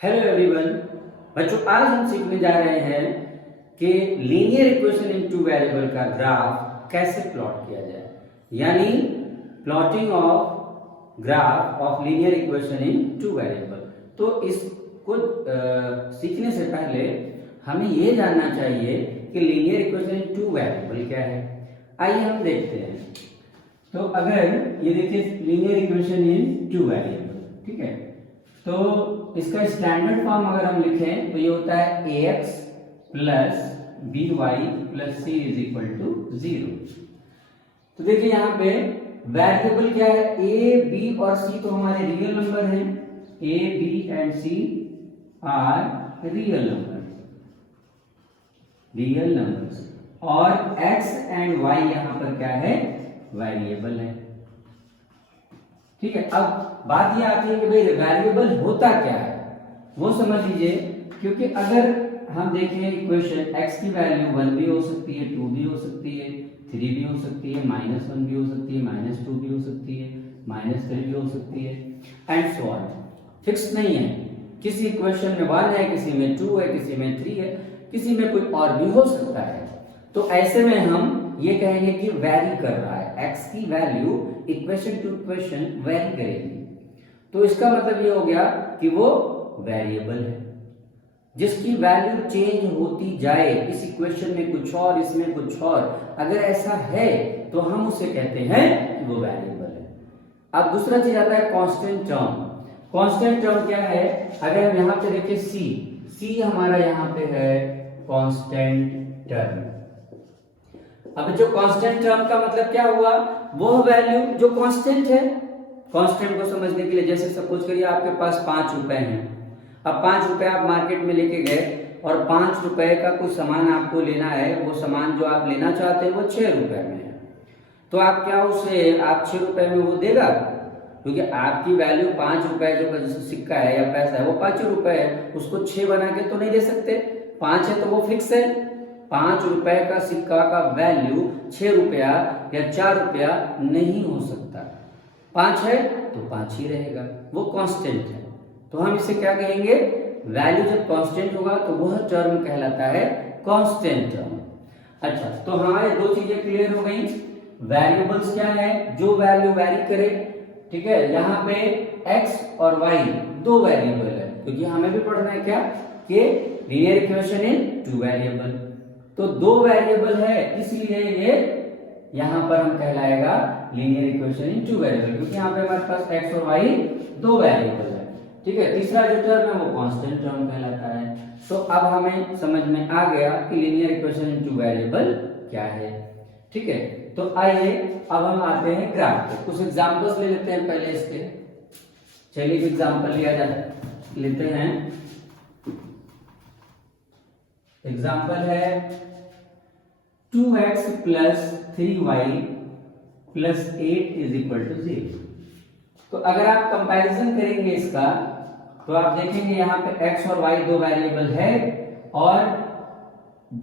Hello everyone. बच्चों, आज हम सीखने जा रहे हैं कि linear equation in two variable का ग्राफ कैसे प्लॉट किया जाए, यानी plotting of graph of linear equation in two variable. तो इसको सीखने से पहले हमें ये जानना चाहिए कि linear equation in two variable क्या है। आइए हम देखते हैं। तो अगर ये देखिए linear equation in two variable, ठीक है, तो इसका स्टैंडर्ड फॉर्म अगर हम लिखें तो ये होता है ax plus B Y plus C is equal to 0। तो देखिए यहाँ पे वेरिएबल क्या है, a b और c तो हमारे रियल नंबर हैं। a b and c are real numbers और x एंड y यहाँ पर क्या है, वेरिएबल है। ठीक है, अब बात ये आती है कि भाई वेरिएबल होता क्या है वो समझ लीजिए। क्योंकि अगर हम देखें इक्वेशन x की वैल्यू 1 भी हो सकती है, 2 भी हो सकती है, 3 भी हो सकती है, -1 भी हो सकती है, -2 भी हो सकती है, -3 भी हो सकती है एंड सो ऑन। फिक्स नहीं है, किसी इक्वेशन में 1 है, किसी में 2 है, किसी में 3 है, किसी में कुछ और भी हो सकता है। तो ऐसे में हम ये कहेंगे कि वैरी कर रहा है, x की value equation to equation vary करेगी। तो इसका मतलब ये हो गया कि वो वेरिएबल है जिसकी वैल्यू चेंज होती जाए, इस इक्वेशन में कुछ और, इसमें कुछ और। अगर ऐसा है तो हम उसे कहते हैं कि वो वेरिएबल है। अब दूसरा चीज आता है कांस्टेंट टर्म। कांस्टेंट टर्म क्या है, अगर हम यहाँ पे देखिए सी हमारा यहाँ पे है कांस्टेंट टर्म। अब जो कांस्टेंट टर्म का मतलब क्या हुआ, वो वैल्यू जो कांस्टेंट है। कांस्टेंट को समझने के लिए जैसे सपोज करिए आपके पास 5 रुपए हैं। अब 5 रुपए आप मार्केट में लेके गए और 5 रुपए का कुछ सामान आपको लेना है, वो सामान जो आप लेना चाहते हैं वो 6 रुपए में है। तो आप क्या उसे आप 6 रुपए में वो देगा, क्योंकि आपकी वैल्यू 5 रुपए जो सिक्का है या पैसा है वो 5 रुपए है, उसको 6 बना के तो नहीं दे सकते। 5 है तो वो फिक्स है। 5 रुपए का सिक्का का वैल्यू 6 रुपया या 4 रुपया नहीं हो सकता। 5 है तो 5 ही रहेगा, वो कांस्टेंट है। तो हम इसे क्या कहेंगे, वैल्यू जब कांस्टेंट होगा तो वह टर्म कहलाता है कांस्टेंट टर्म। अच्छा, तो हमारे दो चीजें क्लियर हो गई। वेरिएबल्स क्या है, जो वैल्यू वैरी करे। ठीक है, यहाँ पे x और y दो वेरिएबल है, क्योंकि हमें भी पढ़ना है क्या कि linear equation in two variable. तो दो वेरिएबल है, इसलिए ये यहां पर हम कहलाएगा linear equation in two variable, क्योंकि यहाँ पे हमारे पास x और y दो वेरिएबल है। ठीक है, तीसरा जो टर्म है वो कांस्टेंट टर्म कहलाता है। तो अब हमें समझ में आ गया कि linear equation in two variable क्या है। ठीक है, तो आइए अब हम आते हैं ग्राफ पे। कुछ एग्जांपल्स ले लेते हैं पहले इसके। चलिए एग्जांपल लेते हैं। एग्जांपल है 2x plus 3y plus 8 is equal to 0। तो अगर आप कंपैरिजन करेंगे इसका तो आप देखेंगे यहाँ पे x और y दो वेरिएबल है और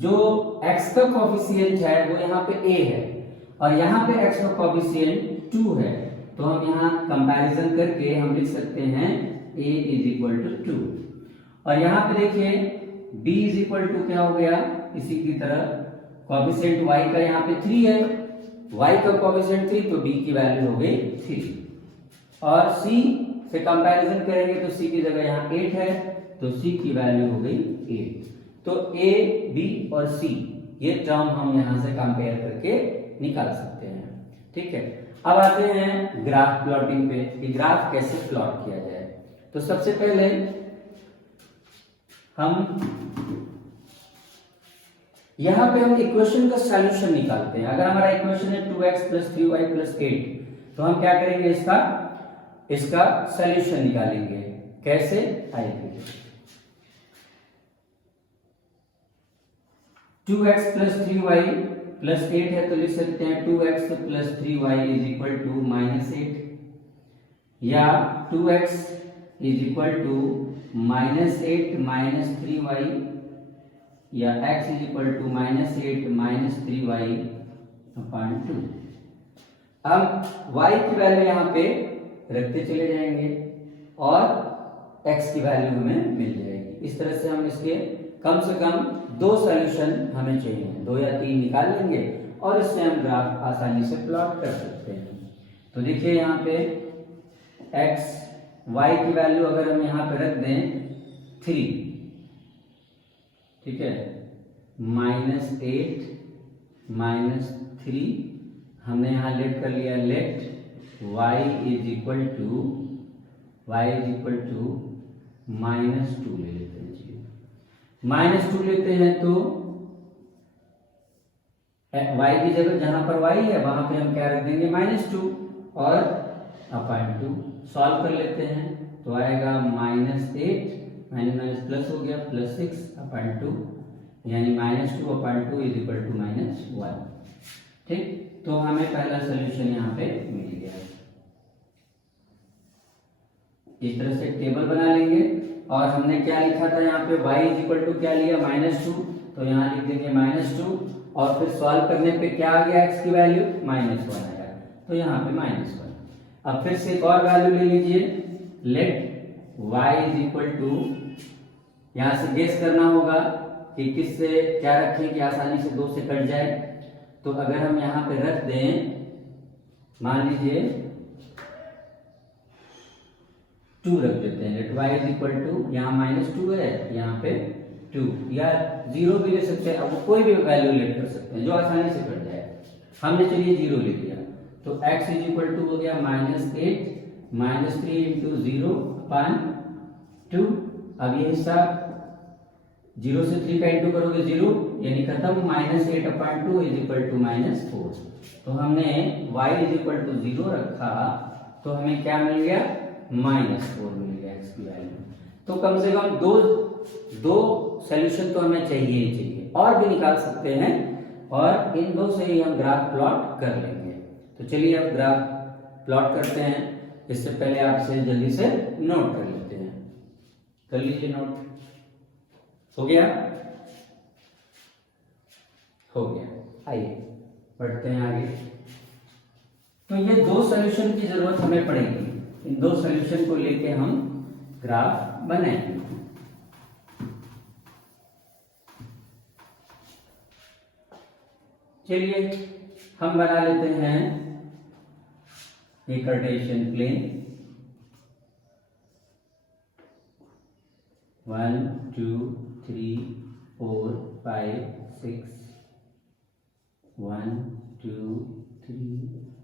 जो x का कोफिशिएंट है वो यहाँ पे a है और यहाँ पे x का कोफिशिएंट 2 है। तो हम यहाँ कंपैरिजन करके हम लिख सकते हैं a इज इक्वल टू 2 और यहाँ पे देखिए b इज इक्वल टू क्या हो गया, इसी की तरह कोफिशिएंट y का यहाँ पे 3 है, y का कोफिशिएंट 3 तो b की वैल्यू हो गई 3 और c से कंपैरिजन करेंगे तो c की जगह यहाँ 8 है तो c की वैल्यू हो गई 8। तो a b और c ये टर्म हम यहाँ से कंपेयर करके निकाल सकते हैं। ठीक है, अब आते हैं ग्राफ प्लॉटिंग पे कि ग्राफ कैसे प्लॉट किया जाए। तो सबसे पहले यहाँ पे हम इक्वेशन का सॉल्यूशन निकालते हैं। अगर हमारा इक्वेशन है 2x प्लस 3y प्लस 8 तो हम क्या करेंगे, इसका सॉल्यूशन निकालेंगे। कैसे आएंगे, 2x प्लस 3y प्लस 8 है तो लिख सकते हैं 2x plus 3y is equal to -8 या 2x is equal to -8 minus 3y या x is equal to -8 minus 3y upon 2। अब y की वैल्यू यहाँ पे रखते चले जाएंगे और x की वैल्यू हमें मिल जाएगी। इस तरह से हम इसके कम से कम 2 सॉल्यूशन हमें चाहिए, 2 या 3 निकाल लेंगे और इससे हम ग्राफ आसानी से प्लॉट कर सकते हैं। तो देखिए यहाँ पे x y की वैल्यू अगर हम यहाँ पे रख दें 3, ठीक है, -8 -3 हमने यहाँ लेट कर लिया, let y is equal to -2 ले लेते हैं जी, -2 लेते हैं तो y की जगह जहां पर y है वहां पे हम क्या रख देंगे -2 और अपॉन 2 सॉल्व कर लेते हैं तो आएगा -8 माइनस प्लस हो गया +6 अपॉन 2 यानी -2 अपॉन 2 इज इक्वल टू -1। ठीक, तो हमें पहला सोल्यूशन यहाँ पे मिल गया। इस तरह से एक टेबल बना लेंगे और हमने क्या लिखा था यहाँ पे y इज इक्वल टू क्या लिया -2, तो यहाँ लिख देंगे -2 और फिर सॉल्व करने पे क्या आ गया x की वैल्यू -1 आया, तो यहाँ पे -1। अब फिर से एक और वैल्यू ले लीजिए, let y is equal to, यहाँ से गेस करना होगा कि किससे क्या रखें कि आसानी से 2 से कट जाए। तो अगर हम यहाँ पे रख दें, मान लीजिए 2 रख देते हैं, let y is equal to, यहाँ -2 है, यहाँ पे 2 या 0 भी ले सकते हैं, अब कोई भी वैल्यू लेट कर सकते हैं जो आसानी से कट जाए। हमने चलिए 0 ले लिया तो x इज इक्वल टू हो गया -8 -3 इंटू 0 अपॉन 2। अब ये हिस्सा 0 से 3 का इंटू करोगे 0 यानी खत्म, -8 अपॉन 2 इज इक्वल टू -4। तो हमने y इज इक्वल टू 0 रखा तो हमें क्या मिल गया, -4 मिल गया x की वैल्यू। तो कम से कम दो सॉल्यूशन तो हमें चाहिए ही चाहिए, और भी निकाल सकते हैं और इन 2 से ही हम ग्राफ प्लॉट कर लेंगे। तो चलिए अब ग्राफ प्लॉट करते हैं। इससे पहले आपसे जल्दी से नोट कर लेते हैं, कर लीजिए नोट। हो गया, हो गया, आइए बढ़ते हैं आगे। तो ये 2 सॉल्यूशन की जरूरत हमें पड़ेगी, इन 2 सॉल्यूशन को लेके हम ग्राफ बनाएंगे। चलिए हम बना लेते हैं एक कार्टेशियन प्लेन, 1 2 3 4 5 6 1 2 3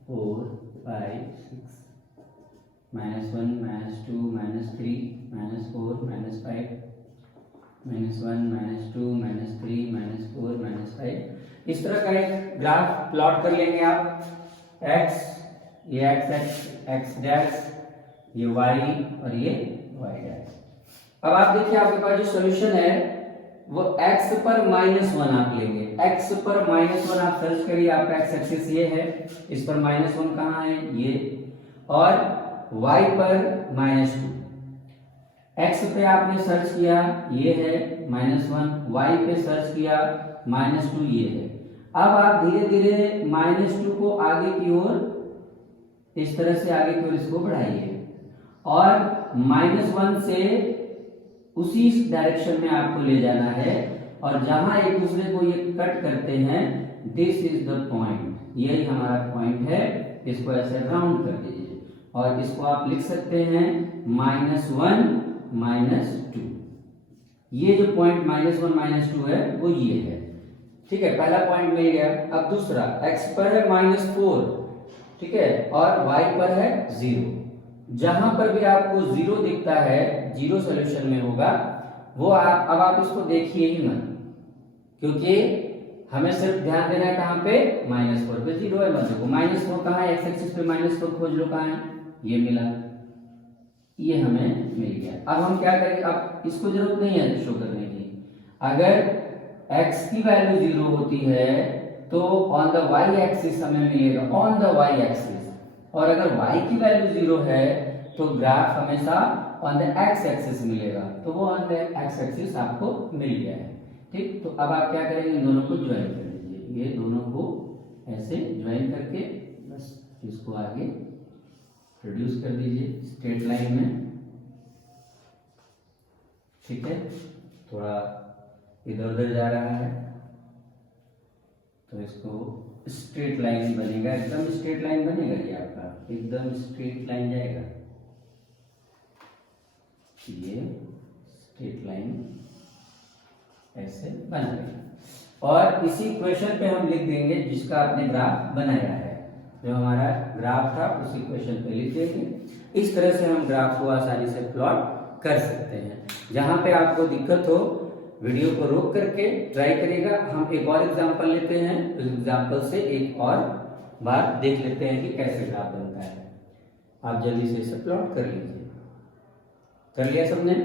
4 5 6 -1 -2 -3 -4 -5 -1 -2 -3 -4 -5। इस तरह का एक ग्राफ प्लॉट कर लेंगे आप, x, ये x डैश, ये y और ये y डैश। अब आप देखिए आपके पास जो सॉल्यूशन है वो x पर -1 आप लेंगे, x पर -1 आप सर्च करिए, आपका x एक्सिस ये है, इस पर -1 कहाँ है, ये, और y पर -2। x पे आपने सर्च किया ये है -1, y पे सर्च किया -2 ये है। अब आप धीरे धीरे -2 को आगे की ओर, इस तरह से आगे की ओर इसको बढ़ाइए और -1 से उसी डायरेक्शन में आपको ले जाना है, और जहां एक दूसरे को ये कट करते हैं, दिस इज द पॉइंट, यही हमारा पॉइंट है, इसको ऐसे राउंड कर दीजिए और इसको आप लिख सकते हैं -1 -2। ये जो पॉइंट -1 -2 है वो ये है, ठीक है, पहला पॉइंट मिल गया। अब दूसरा, x पर है -4, ठीक है, और y पर है 0। जहां पर भी आपको 0 दिखता है, 0 सॉल्यूशन में होगा वो अब आप इसको देखिए ही मत, क्योंकि हमें सिर्फ ध्यान देना है कहां पे, -4 पे 0 है, मत देखो -4 कहां है, x एक्सिस पे -4 खोज लो कहां है, ये मिला, ये हमें मिल गया। अब हम क्या करेंगे, अब इसको जरूरत नहीं है शो करने की, अगर x की वैल्यू 0 होती है तो ऑन द y एक्सिस हमें मिलेगा, ऑन द y एक्सिस, और अगर y की वैल्यू 0 है तो ग्राफ हमेशा ऑन द x एक्सिस मिलेगा, तो वो ऑन द x एक्सिस आपको मिल गया है। ठीक, तो अब आप क्या करेंगे, इन दोनों को ज्वाइन कर लीजिए, ये दोनों को ऐसे ज्वाइन करके बस इसको आगे प्रोड्यूस कर दीजिए स्ट्रेट लाइन में। ठीक है, थोड़ा इधर उधर जा रहा है तो इसको स्ट्रेट लाइन बनेगा, एकदम स्ट्रेट लाइन बनेगा ये आपका, एकदम स्ट्रेट लाइन जाएगा, ये स्ट्रेट लाइन ऐसे बनेगा। और इसी क्वेश्चन पे हम लिख देंगे जिसका आपने ग्राफ बनाया है, जो हमारा ग्राफ था उसी क्वेश्चन पे लिख देंगे। इस तरह से हम ग्राफ को आसानी से प्लॉट कर सकते हैं। जहां पे आपको दिक्कत हो वीडियो को रोक करके ट्राई करिएगा। हम एक और एग्जांपल लेते हैं, उस एग्जांपल से एक और बार देख लेते हैं कि कैसे ग्राफ बनता है। आप जल्दी से इसे प्लॉट कर लीजिए। कर लिया सबने?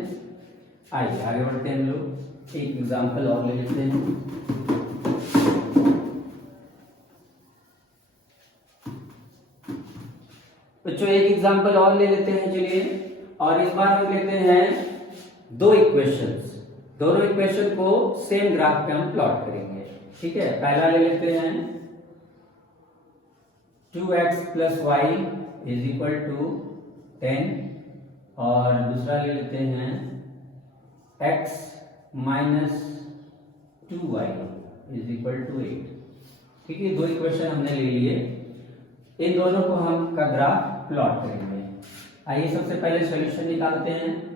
आइए आगे बढ़ते हैं। हम लोग एक एग्जांपल और ले लेते हैं। बच्चों एक एग्जांपल और ले लेते हैं चलिए, और इस बार हम लेते हैं दो इक्वेशंस। दोनों इक्वेशन को सेम ग्राफ पे हम प्लॉट करेंगे। ठीक है, पहला ले लेते हैं 2x + y = 10 और दूसरा ले लेते हैं x - 2y = 8। ठीक है, दो इक्वेशन हमने ले लिए, इन दोनों को हम का ग्राफ प्लॉट करेंगे। आइए सबसे पहले सॉल्यूशन निकालते हैं।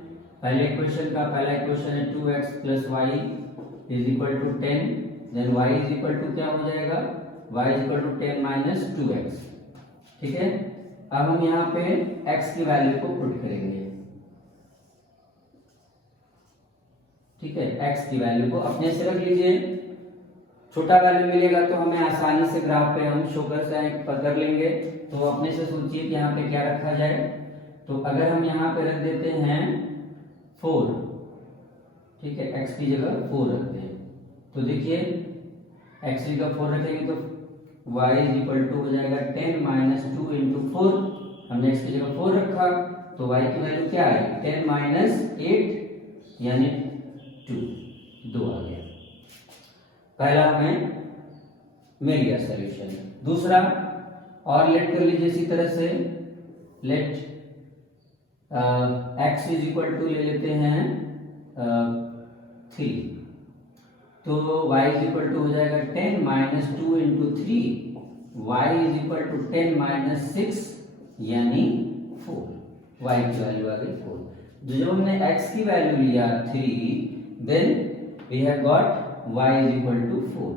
पहले इक्वेशन का पहला इक्वेशन है 2x + y = 10, देन y = क्या हो जाएगा, y = 10 - 2x। ठीक है, अब हम यहाँ पे x की वैल्यू को पुट करेंगे। ठीक है, x की वैल्यू को अपने से रख लीजिए। छोटा वैल्यू मिलेगा तो हमें आसानी से ग्राफ पे हम शो कर लेंगे। तो अपने से सोचिए कि यहाँ पे क्या रखा जाए। तो अगर हम यहाँ पे रख देते हैं 4, ठीक है, x की जगह 4 रखते हैं, तो देखिए x की जगह 4 रखेंगे तो y = हो जाएगा 10 - 2 × 4। हमने x की जगह 4 रखा तो y की वैल्यू क्या है, 10 - 8 यानी 2 आ गया। पहला हमें मिल गया सॉल्यूशन। दूसरा और लेट कर लीजिए इसी तरह से। लेट x = ले लेते हैं 3, तो y = हो जाएगा 10 - 2 × 3, y = 10 - 6 यानी 4। y की वैल्यू आ गई 4। जो हमने x की वैल्यू लिया 3, then we have got y = 4।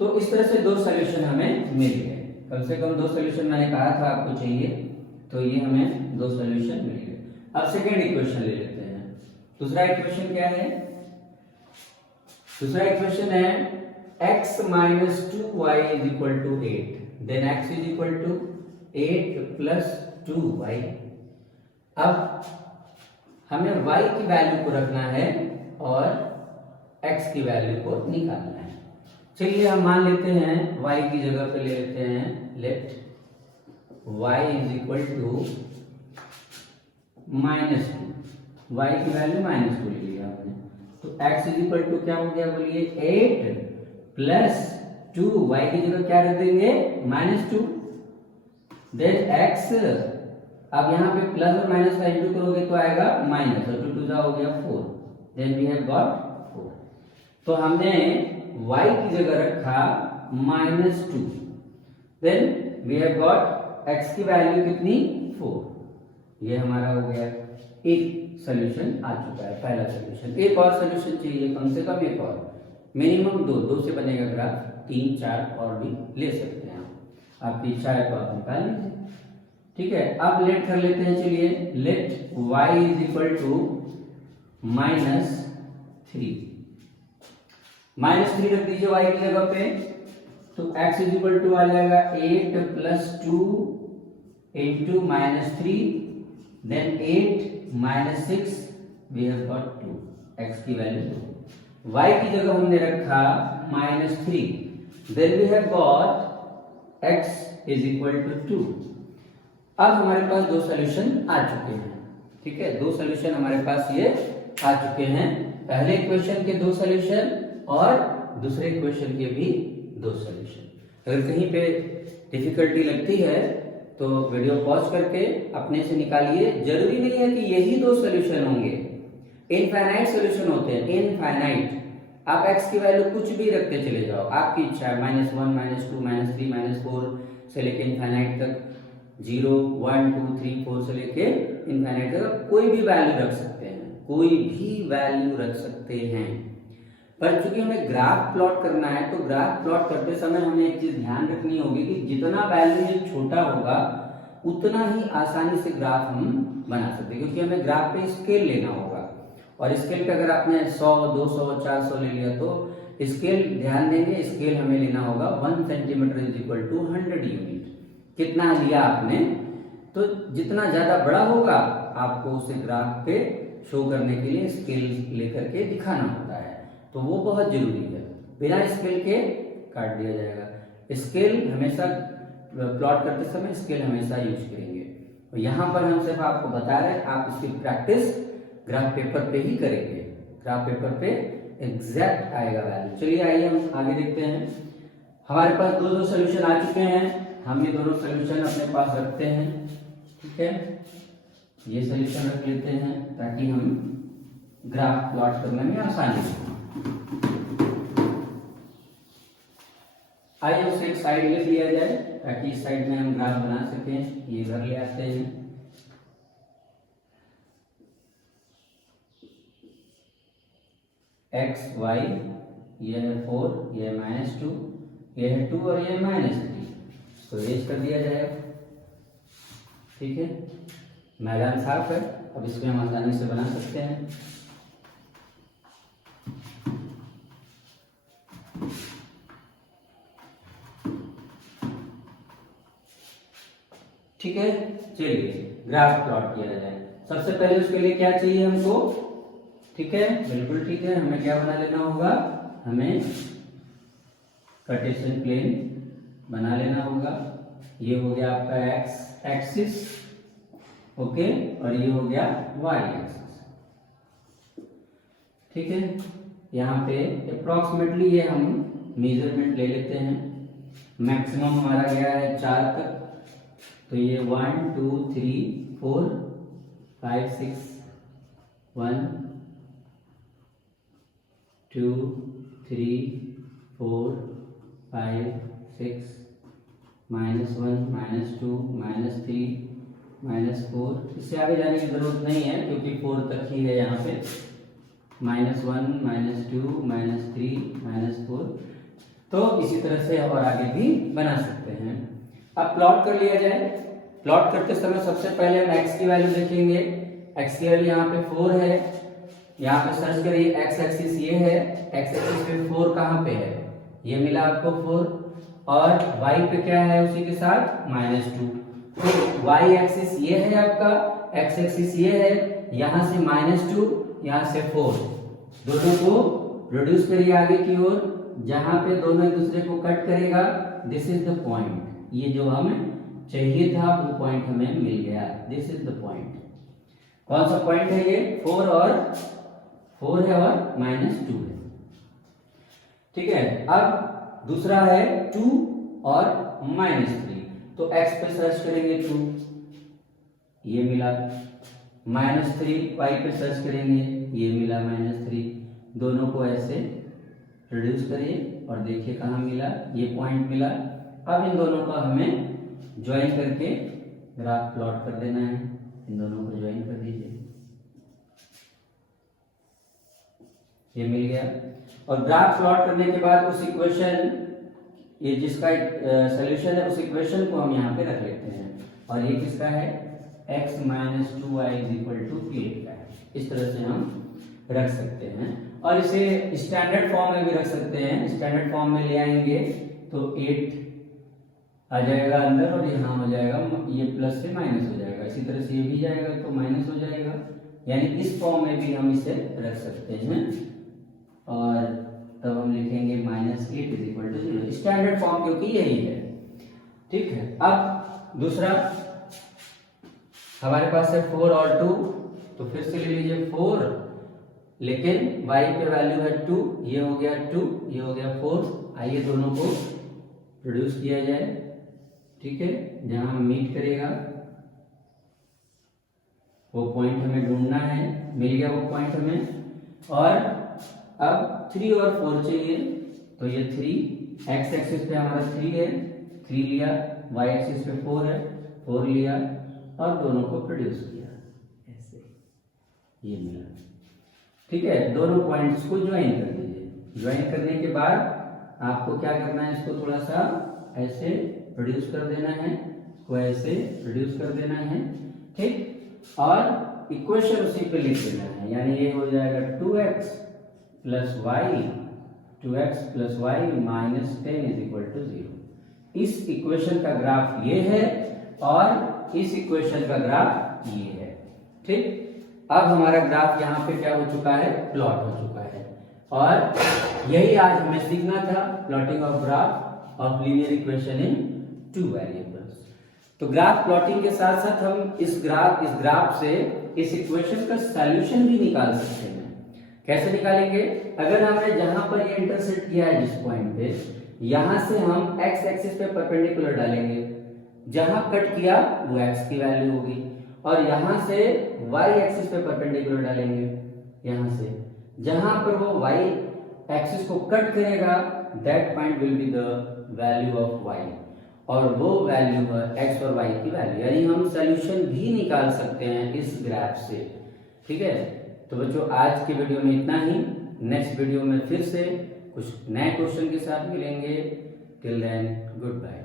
तो इस तरह से दो सॉल्यूशन हमें मिल गए। कम से कम दो सॉल्यूशन मैंने कहा था आपको चाहिए, तो ये हमें दो सॉल्यूशन मिल गए। अब सेकेंड इक्वेशन ले लेते हैं। दूसरा इक्वेशन क्या है? दूसरा इक्वेशन है x - 2y = 8, then x = 8 + 2y। अब हमें y की वैल्यू को रखना है और x की वैल्यू को निकालना है। चलिए हम मान लेते हैं y की जगह पे ले लेते हैं लेट y = -2, y की वैल्यू -2 ले लिया आपने, तो x = क्या हो गया बोलिए, 8 + 2, y की जगह क्या रख देंगे, -2, देन x। अब यहाँ पे प्लस और माइनस का इंटू करोगे तो आएगा माइनस, और 2 2 हो गया 4, देन वी हैव गॉट 4। तो हमने y की जगह रखा -2, then we have got x की वैल्यू कितनी, 4। ये हमारा हो गया एक सॉल्यूशन आ चुका है, पहला सॉल्यूशन। एक और सॉल्यूशन चाहिए, कम से कम एक और, मिनिमम दो से बनेगा ग्राफ, 3 4 और भी ले सकते हैं आप, आपकी इच्छा है तो आप निकाल लीजिए। ठीक है, अब लेट कर लेते हैं। चलिए लेट y = -3 रख दीजिए y की जगह पे, तो x = आ जाएगा 8 + 2 × -3, then 8 - 6, we have got 2, x की वैल्यू 2। y की जगह हमने रखा -3, then we have got x = 2। अब हमारे पास दो सॉल्यूशन आ चुके हैं। ठीक है, दो सॉल्यूशन हमारे पास ये आ चुके हैं, पहले इक्वेशन के दो सॉल्यूशन और दूसरे इक्वेशन के भी दो सॉल्यूशन। अगर कहीं पे डिफिकल्टी लगती है तो वीडियो पॉज करके अपने से निकालिए। जरूरी नहीं है कि यही दो सॉल्यूशन होंगे, इनफाइनाइट सोल्यूशन होते हैं, इनफाइनाइट। आप x की वैल्यू कुछ भी रखते चले जाओ, आपकी इच्छा है, -1 -2 -3 -4 से लेके इनफाइनाइट तक, 0 1 2 3 4 से लेके इनफाइनाइट तक कोई भी वैल्यू रख सकते हैं, कोई भी वैल्यू रख सकते हैं। पर चूंकि हमें ग्राफ प्लॉट करना है, तो ग्राफ प्लॉट करते समय हमें एक चीज ध्यान रखनी होगी कि जितना वैल्यू छोटा होगा उतना ही आसानी से ग्राफ हम बना सकते हैं, क्योंकि हमें ग्राफ पे स्केल लेना होगा। और स्केल पे अगर आपने 100 200 400 ले लिया तो स्केल ध्यान देंगे, स्केल हमें लेना होगा 1 centimetre is equal to 100 unit. कितना लिया आपने, तो जितना ज्यादा बड़ा होगा आपको उसे ग्राफ पे शो करने के लिए स्केल लेकर के दिखाना होता है, तो वो बहुत जरूरी है। बिना स्केल के काट दिया जाएगा। स्केल हमेशा प्लॉट करते समय स्केल हमेशा यूज करेंगे। और यहाँ पर हम सिर्फ आपको बता रहे हैं, आप इसकी प्रैक्टिस ग्राफ पेपर पे ही करेंगे, ग्राफ पेपर पे एग्जैक्ट आएगा वैल्यू। चलिए आइए हम आगे देखते हैं। हमारे पास दो सोल्यूशन आ चुके हैं, हम ये दोनों सोल्यूशन अपने पास रखते हैं, ठीक है। ये सोल्यूशन रख लेते हैं ताकि हम ग्राफ प्लॉट करने में आसानी हो। आइए उसे एक साइड लिख लिया जाए ताकि इस साइड में हम ग्राफ बना सकें। ये घर ले आते हैं, x y, ये है 4, ये है -2, ये है 2 और ये -3, तो रेज कर दिया जाएगा, ठीक है। मैदान साफ है, अब इसमें हम आसानी से बना सकते हैं। ठीक है, चलिए ग्राफ प्लॉट किया जाए। सबसे पहले उसके लिए क्या चाहिए हमको, ठीक है, बिल्कुल ठीक है। हमें क्या बना लेना होगा, हमें कार्टेशियन प्लेन बना लेना होगा। ये हो गया आपका x एक्सिस, ओके, और ये हो गया y एक्सिस, ठीक है। यहाँ पे अप्रोक्सीमेटली ये हम मेजरमेंट ले लेते हैं। मैक्सिमम हमारा गया है 4 तक, तो ये 1 2 3 4 5 6 1 2 3 4 5 6 -1 -2 -3 -4। इससे आगे जाने की जरूरत नहीं है क्योंकि 4 तक ही है यहाँ पे। -1 -2 -3 -4, तो इसी तरह से और आगे भी बना सकते हैं। अब प्लॉट कर लिया जाए। प्लॉट करते समय सबसे पहले हम x की वैल्यू देखेंगे। x की वैल्यू यहाँ पे 4 है, यहाँ पे सर्च करिए, x एक्सिस ये है, x एक्सिस पे 4 कहाँ पे है, ये मिला आपको 4, और y पे क्या है उसी के साथ -2, तो y एक्सिस ये है आपका, x एक्सिस ये है, यहाँ से -2 यहाँ से 4, दोनों को रिड्यूस करिए आगे की ओर, जहां पे दोनों एक दूसरे को कट करेगा, दिस इज द पॉइंट। ये जो हमें चाहिए था वो पॉइंट हमें मिल गया, दिस इज द पॉइंट। कौन सा पॉइंट है ये, 4 है और -2 है, ठीक है। अब दूसरा है 2 और -3, तो x पे सर्च करेंगे 2, ये मिला, -3 y पे सर्च करेंगे, ये मिला -3, दोनों को ऐसे रिड्यूस करिए और देखिए कहाँ मिला, ये पॉइंट मिला। अब इन दोनों का हमें ज्वाइन करके ग्राफ प्लॉट कर देना है, इन दोनों को ज्वाइन कर दीजिए, ये मिल गया। और ग्राफ प्लॉट करने के बाद उस इक्वेशन, ये जिसका सॉल्यूशन है, उस इक्वेशन को हम यहाँ पे रख लेते हैं, और ये किसका है, x - 2y = 8 का है। इस तरह से हम रख सकते हैं, और इसे स्टैंडर्ड फॉर्म में भी रख सकते हैं। स्टैंडर्ड फॉर्म में ले आएंगे तो 8 आ जाएगा अंदर, और यहाँ हो जाएगा, ये प्लस से माइनस हो जाएगा, इसी तरह से ये भी जाएगा तो माइनस हो जाएगा, यानी इस फॉर्म में भी हम इसे रख सकते हैं। और तब हम लिखेंगे -8 = 0, स्टैंडर्ड फॉर्म क्योंकि यही है, ठीक है। अब दूसरा हमारे पास है 4 और 2, तो फिर से ले लीजिए 4, लेकिन y पे वैल्यू है 2, ये हो गया 2, ये हो गया 4। आइए दोनों को रिड्यूस किया जाए, ठीक है, जहां मीट करेगा वो पॉइंट हमें ढूंढना है, मिल गया वो पॉइंट हमें। और अब 3 और 4 चाहिए, तो ये 3 एक्स एक्सिस पे हमारा 3 है, 3 लिया, वाई एक्सिस पे 4 है, 4 लिया और दोनों को प्रोड्यूस किया, ऐसे ये मिला। ठीक है, दोनों पॉइंट्स को ज्वाइन कर दीजिए। ज्वाइन करने के बाद आपको क्या करना है, इसको थोड़ा सा ऐसे प्रोड्यूस कर देना है, इसको ऐसे प्रोड्यूस कर देना है। ठीक, और इक्वेशन उसी पे लिख देना है, यानी ये हो जाएगा 2x plus y, 2x plus y minus 10 is equal to 0। इस इक्वेशन का ग्राफ ये है और इस इक्वेशन का ग्राफ ये है। ठीक, अब हमारा ग्राफ यहाँ पे क्या हो चुका है, प्लॉट हो चुका है। और यही आज हमें सीखना था, plotting of graph of linear equation in 2 variables. तो ग्राफ प्लॉटिंग के साथ साथ हम इस ग्राफ से इस इक्वेशन का सॉल्यूशन भी निकाल सकते हैं। कैसे निकालेंगे, अगर हमने जहां पर ये इंटरसेक्ट किया है जिस पॉइंट पे, यहां से हम x एक्सिस पे परपेंडिकुलर डालेंगे, जहां कट किया वो x की वैल्यू होगी, और यहां से y एक्सिस पे परपेंडिकुलर डालेंगे, यहां से जहां पर वो y एक्सिस को कट करेगा that point will be the value of y, और वो वैल्यू है x और y की वैल्यू, यानी हम सॉल्यूशन भी निकाल सकते हैं इस ग्राफ से। ठीक है, तो बच्चों आज की वीडियो में इतना ही। नेक्स्ट वीडियो में फिर से कुछ नए क्वेश्चन के साथ मिलेंगे। Till then good bye.